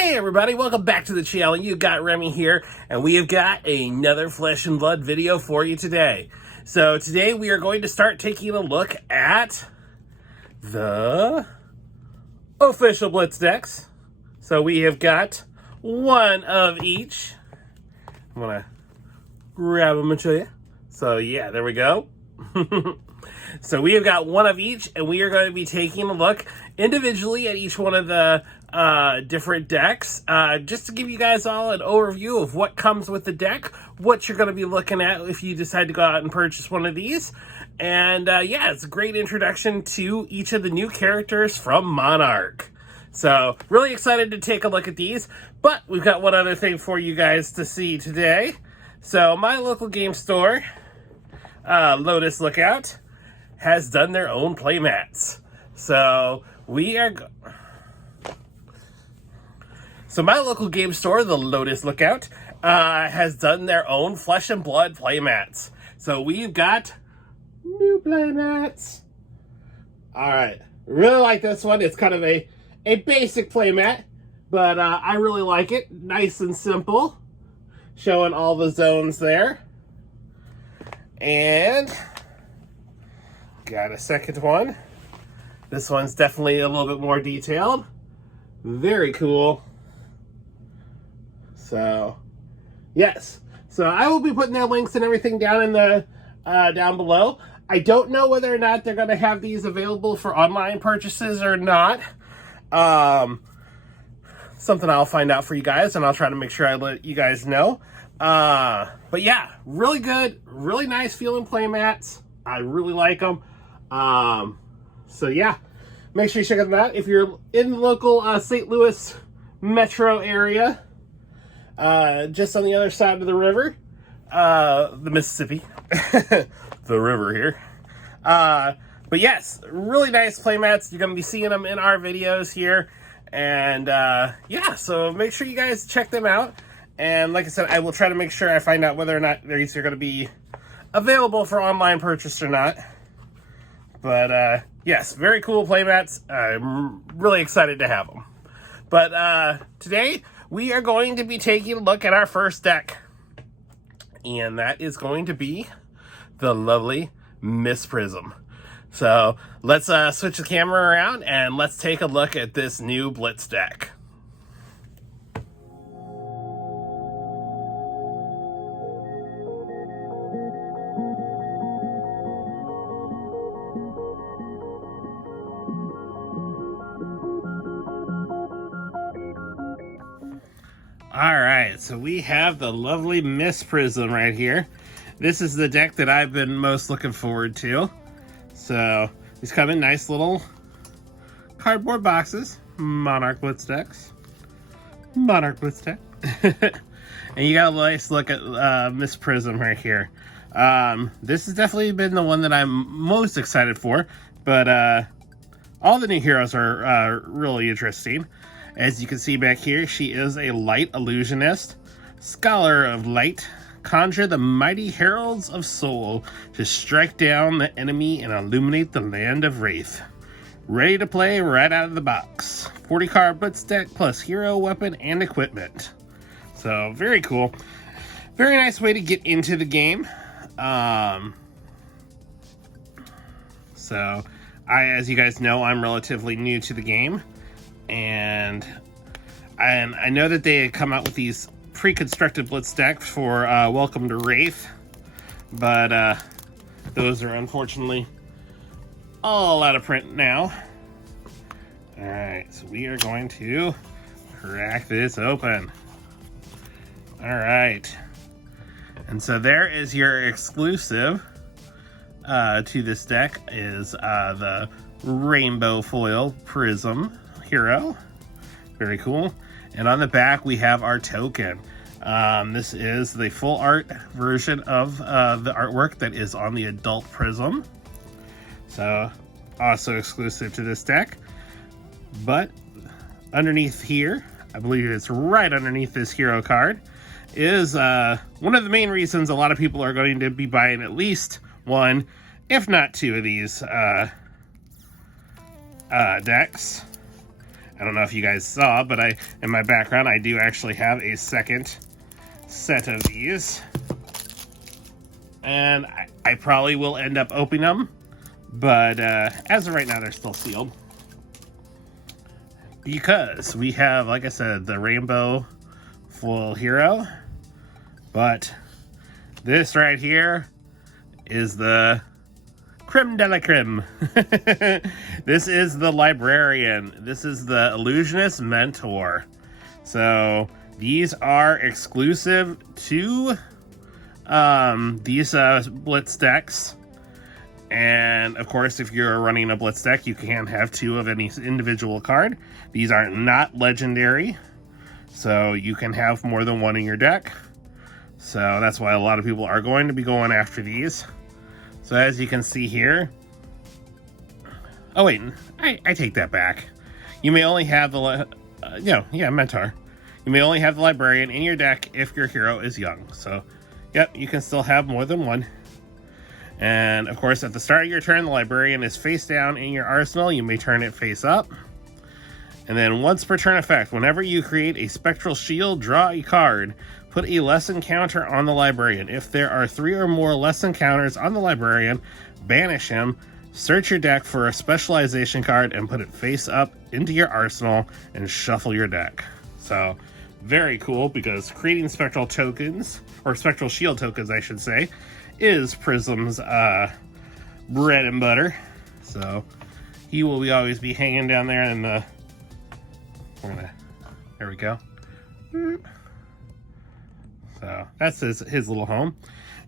Hey everybody, welcome back to the channel. You got Remy here, and we have got another Flesh and Blood video for you today. So today we are going to start taking a look at the official Blitz decks. So we have got one of each. I'm gonna grab them and show you. So yeah, there we go. So we have got one of each, and we are going to be taking a look individually at each one of the different decks, just to give you guys all an overview of what comes with the deck, what you're going to be looking at if you decide to go out and purchase one of these. And yeah, it's a great introduction to each of the new characters from Monarch. So really excited to take a look at these, but we've got one other thing for you guys to see today. So my local game store, Lotus Lookout, has done their own playmats. So my local game store, the Lotus Lookout, has done their own Flesh and Blood playmats. So we've got new playmats. Alright, really like this one. It's kind of a basic playmat, but I really like it. Nice and simple. Showing all the zones there. And got a second one. This one's definitely a little bit more detailed. Very cool. So, yes. So I will be putting their links and everything down in the down below. I don't know whether or not they're going to have these available for online purchases or not. Something I'll find out for you guys, and I'll try to make sure I let you guys know. But yeah, really good, really nice feeling playmats. I really like them. So yeah, make sure you check them out. If you're in the local St. Louis metro area, just on the other side of the river, the Mississippi, the river here. But yes, really nice playmats. You're going to be seeing them in our videos here. And yeah, so make sure you guys check them out. And like I said, I will try to make sure I find out whether or not these are going to be available for online purchase or not. But yes, very cool playmats. I'm really excited to have them. But today we are going to be taking a look at our first deck. And that is going to be the lovely Miss Prism. So let's switch the camera around and let's take a look at this new Blitz deck. Alright, so we have the lovely Miss Prism right here. This is the deck that I've been most looking forward to. So, these come in nice little cardboard boxes. Monarch Blitz decks. Monarch Blitz deck. And you got a nice look at Miss Prism right here. This has definitely been the one that I'm most excited for. But all the new heroes are really interesting. As you can see back here, she is a light illusionist, scholar of light, conjure the mighty heralds of soul to strike down the enemy and illuminate the land of Wraith. Ready to play right out of the box. 40 card Blitz deck plus hero, weapon, and equipment. So very cool. Very nice way to get into the game. So as you guys know, I'm relatively new to the game. And I know that they had come out with these Preconstructed Blitz decks for Welcome to Wraith, but those are unfortunately all out of print now. Alright, so we are going to crack this open. Alright, and so there is your exclusive to this deck is the Rainbow Foil Prism hero. Very cool. And on the back we have our token. This is the full art version of the artwork that is on the adult Prism. So also exclusive to this deck. But underneath here, I believe it's right underneath this hero card, is one of the main reasons a lot of people are going to be buying at least one, if not two of these decks. I don't know if you guys saw, but in my background, I do actually have a second set of these. And I probably will end up opening them, but as of right now, they're still sealed. Because we have, like I said, the Rainbow Foil Hero, but this right here is the creme de la creme. This is the Librarian. This is the Illusionist Mentor. So these are exclusive to these Blitz decks. And of course, if you're running a Blitz deck, you can have 2 of any individual card. These are not legendary, so you can have more than 1 in your deck. So that's why a lot of people are going to be going after these. So as you can see here, oh wait, I take that back. You may only have the, Mentor. You may only have the Librarian in your deck if your hero is young. So, yep, you can still have more than 1. And of course, at the start of your turn, the Librarian is face down in your arsenal. You may turn it face up. And then once per turn effect, whenever you create a Spectral Shield, draw a card. Put a lesson counter on the Librarian. If there are 3 or more lesson counters on the Librarian, banish him, search your deck for a specialization card, and put it face up into your arsenal and shuffle your deck. So, very cool, because creating Spectral tokens, or Spectral Shield tokens, I should say, is Prism's bread and butter. So, he will always be hanging down there in the... There we go. So that's his little home.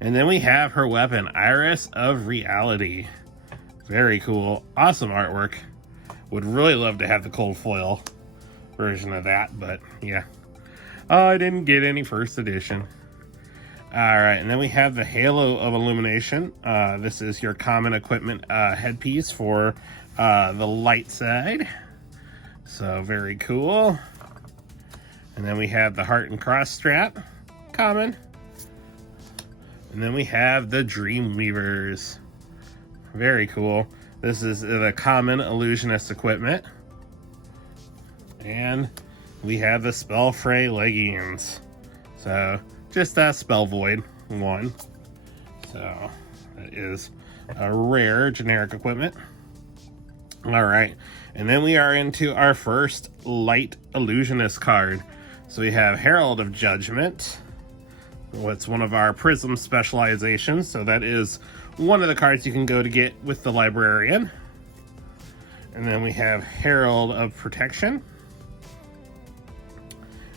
And then we have her weapon, Iris of Reality. Very cool. Awesome artwork. Would really love to have the cold foil version of that, but yeah. I didn't get any first edition. Alright, and then we have the Halo of Illumination. This is your common equipment headpiece for the light side. So very cool. And then we have the Heart and Cross strap. Common. And then we have the Dreamweavers. Very cool. This is the common illusionist equipment. And we have the Spellfray leggings. So just that Spell Void 1. So that is a rare generic equipment. Alright. And then we are into our first light illusionist card. So we have Herald of Judgment. What's one of our Prism specializations, so that is one of the cards you can go to get with the Librarian. And then we have Herald of Protection.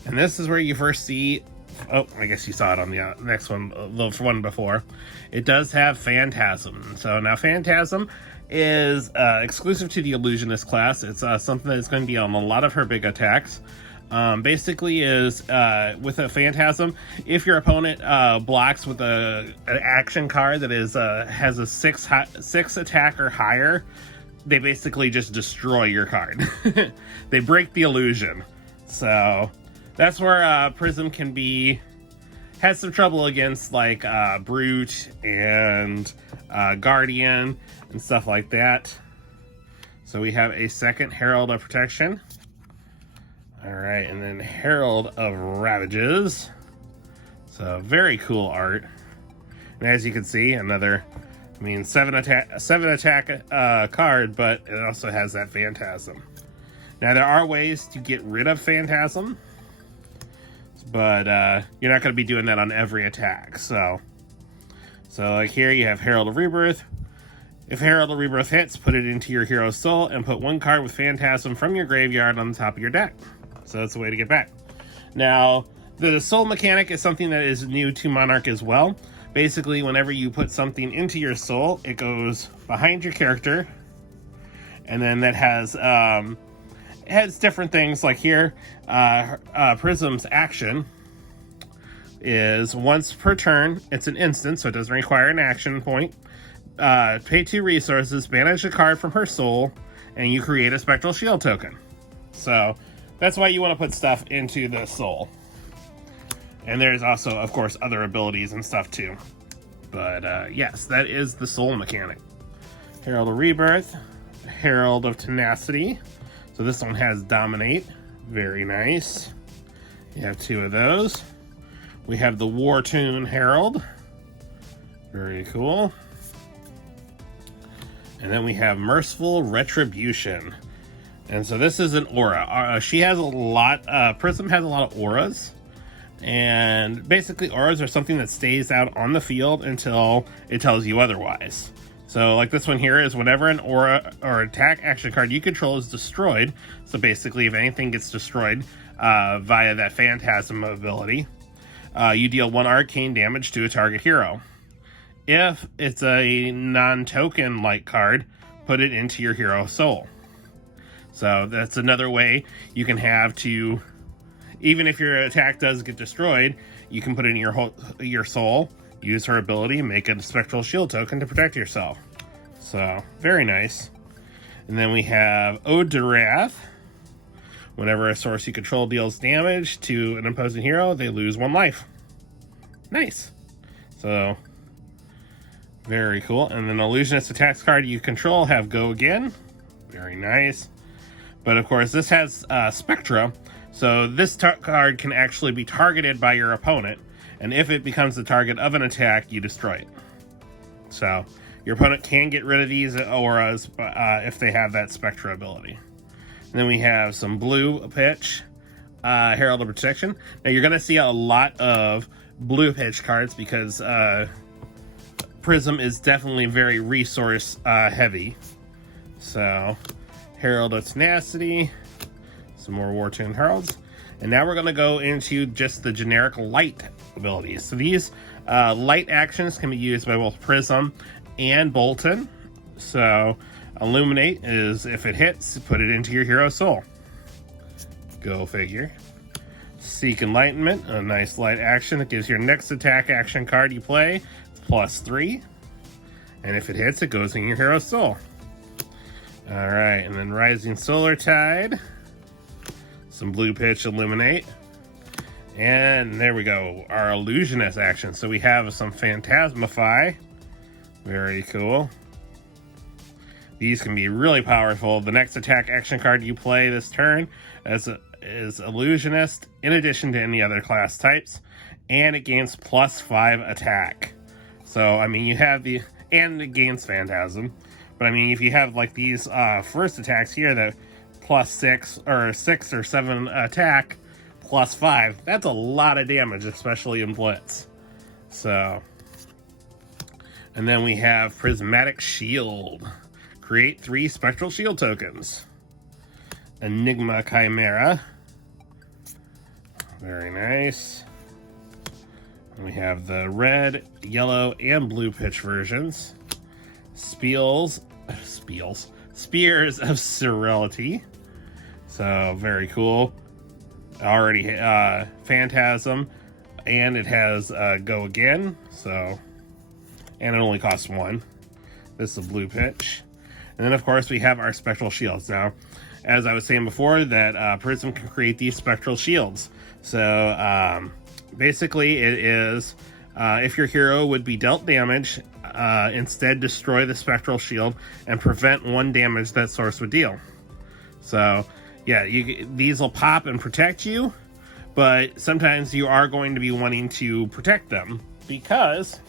And this is where you first see, oh, I guess you saw it on the next one, the one before. It does have Phantasm. So now Phantasm is exclusive to the Illusionist class. It's something that's going to be on a lot of her big attacks. Basically is with a Phantasm, if your opponent blocks with an action card that is has a 6 attack or higher, they basically just destroy your card. They break the illusion. So that's where Prism has some trouble against like Brute and Guardian and stuff like that. So we have a second Herald of Protection. Alright, and then Herald of Ravages. So, very cool art. And as you can see, another, 7 attack card, but it also has that Phantasm. Now, there are ways to get rid of Phantasm, but you're not going to be doing that on every attack. So like here, you have Herald of Rebirth. If Herald of Rebirth hits, put it into your hero's soul and put 1 card with Phantasm from your graveyard on the top of your deck. So that's the way to get back. Now, the soul mechanic is something that is new to Monarch as well. Basically, whenever you put something into your soul, it goes behind your character. And then that has it has different things, like here, Prism's action is once per turn. It's an instant, so it doesn't require an action point. Pay 2 resources, banish a card from her soul, and you create a Spectral Shield token. So that's why you want to put stuff into the soul. And there's also, of course, other abilities and stuff too. But yes, that is the soul mechanic. Herald of Rebirth, Herald of Tenacity. So this one has Dominate. Very nice. You have 2 of those. We have the War Tune Herald. Very cool. And then we have Merciful Retribution. And so this is an aura. She has a lot, Prism has a lot of auras. And basically auras are something that stays out on the field until it tells you otherwise. So like this one here is whenever an aura or attack action card you control is destroyed. So basically if anything gets destroyed via that Phantasm ability, you deal 1 arcane damage to a target hero. If it's a non-token like card, put it into your hero soul. So that's another way you can have to, even if your attack does get destroyed, you can put it in your soul, use her ability, make a spectral shield token to protect yourself. So very nice. And then we have Ode to Wrath. Whenever a source you control deals damage to an opposing hero, they lose 1 life. Nice. So very cool. And then Illusionist attacks card you control have Go Again. Very nice. But of course this has Spectra. So this card can actually be targeted by your opponent. And if it becomes the target of an attack, you destroy it. So your opponent can get rid of these auras if they have that Spectra ability. And then we have some blue pitch, Herald of Protection. Now you're going to see a lot of blue pitch cards because Prism is definitely very resource heavy. So Herald of Tenacity, some more War Tune Heralds. And now we're going to go into just the generic light abilities. So these light actions can be used by both Prism and Bolton. So Illuminate is if it hits, put it into your hero soul. Go figure. Seek Enlightenment, a nice light action that gives your next attack action card you play +3. And if it hits, it goes in your hero soul. Alright, and then Rising Solar Tide. Some blue pitch Illuminate. And there we go, our Illusionist action. So we have some Phantasmify. Very cool. These can be really powerful. The next attack action card you play this turn is Illusionist, in addition to any other class types. And it gains +5 attack. So, I mean, you have and it gains Phantasm. But I mean, if you have like these first attacks here that +6 or 6 or 7 attack +5, that's a lot of damage, especially in Blitz. So, and then we have Prismatic Shield. Create 3 Spectral Shield tokens. Enigma Chimera. Very nice. And we have the red, yellow, and blue pitch versions. Spears of Serenity. So very cool. Already Phantasm, and it has Go Again. So, and it only costs 1. This is a blue pitch. And then of course we have our spectral shields. Now, as I was saying before, that Prism can create these spectral shields. So basically it is if your hero would be dealt damage, instead destroy the spectral shield and prevent 1 damage that source would deal. So yeah, these will pop and protect you, but sometimes you are going to be wanting to protect them because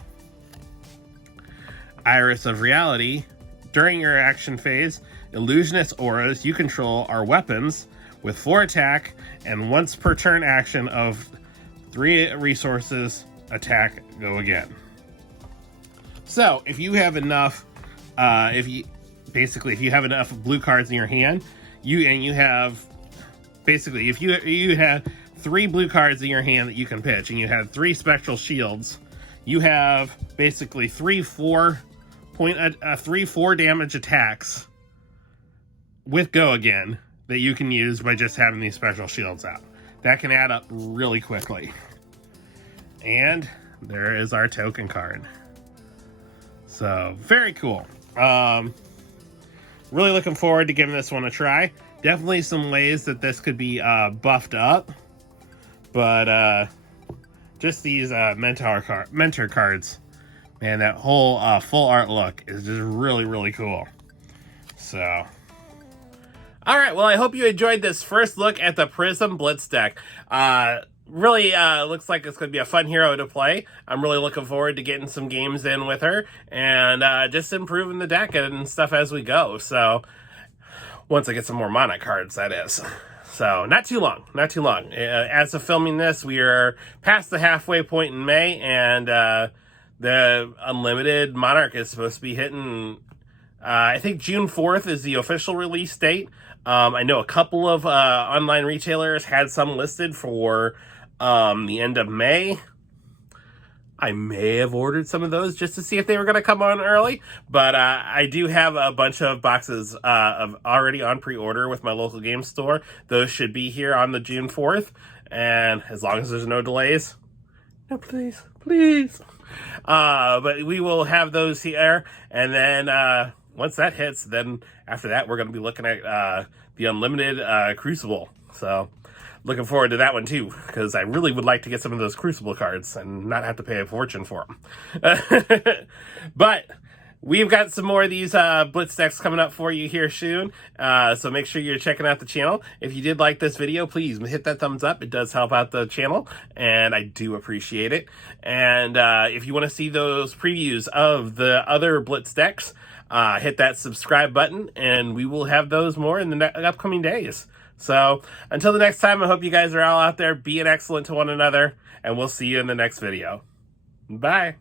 Iris of Reality, during your action phase, Illusionist auras you control are weapons with 4 attack and once per turn action of 3 resources, attack, Go Again. So if you have enough, if you have enough blue cards in your hand, you have basically, if you have 3 blue cards in your hand that you can pitch, and you have 3 spectral shields, you have basically 3 4 damage attacks with Go Again that you can use by just having these spectral shields out. That can add up really quickly. And there is our token card. So very cool. Really looking forward to giving this one a try. Definitely some ways that this could be buffed up, but just these mentor cards, man, that whole full art look is just really, really cool. So All right, well, I hope you enjoyed this first look at the Prism Blitz deck. Really looks like it's going to be a fun hero to play. I'm really looking forward to getting some games in with her and just improving the deck and stuff as we go. So, once I get some more mana cards, that is. So, not too long, not too long. As of filming this, we are past the halfway point in May, and the Unlimited Monarch is supposed to be hitting, I think June 4th is the official release date. I know a couple of online retailers had some listed for the end of May. I may have ordered some of those just to see if they were going to come on early, but I do have a bunch of boxes of already on pre-order with my local game store. Those should be here on the June 4th, and as long as there's no delays. No, please, please. But we will have those here, and then once that hits, then after that, we're going to be looking at the Unlimited Crucible. So, looking forward to that one too, because I really would like to get some of those Crucible cards and not have to pay a fortune for them. But we've got some more of these Blitz decks coming up for you here soon, so make sure you're checking out the channel. If you did like this video, please hit that thumbs up. It does help out the channel, and I do appreciate it. And if you want to see those previews of the other Blitz decks, hit that subscribe button, and we will have those more in the upcoming days. So, until the next time, I hope you guys are all out there being excellent to one another, and we'll see you in the next video. Bye!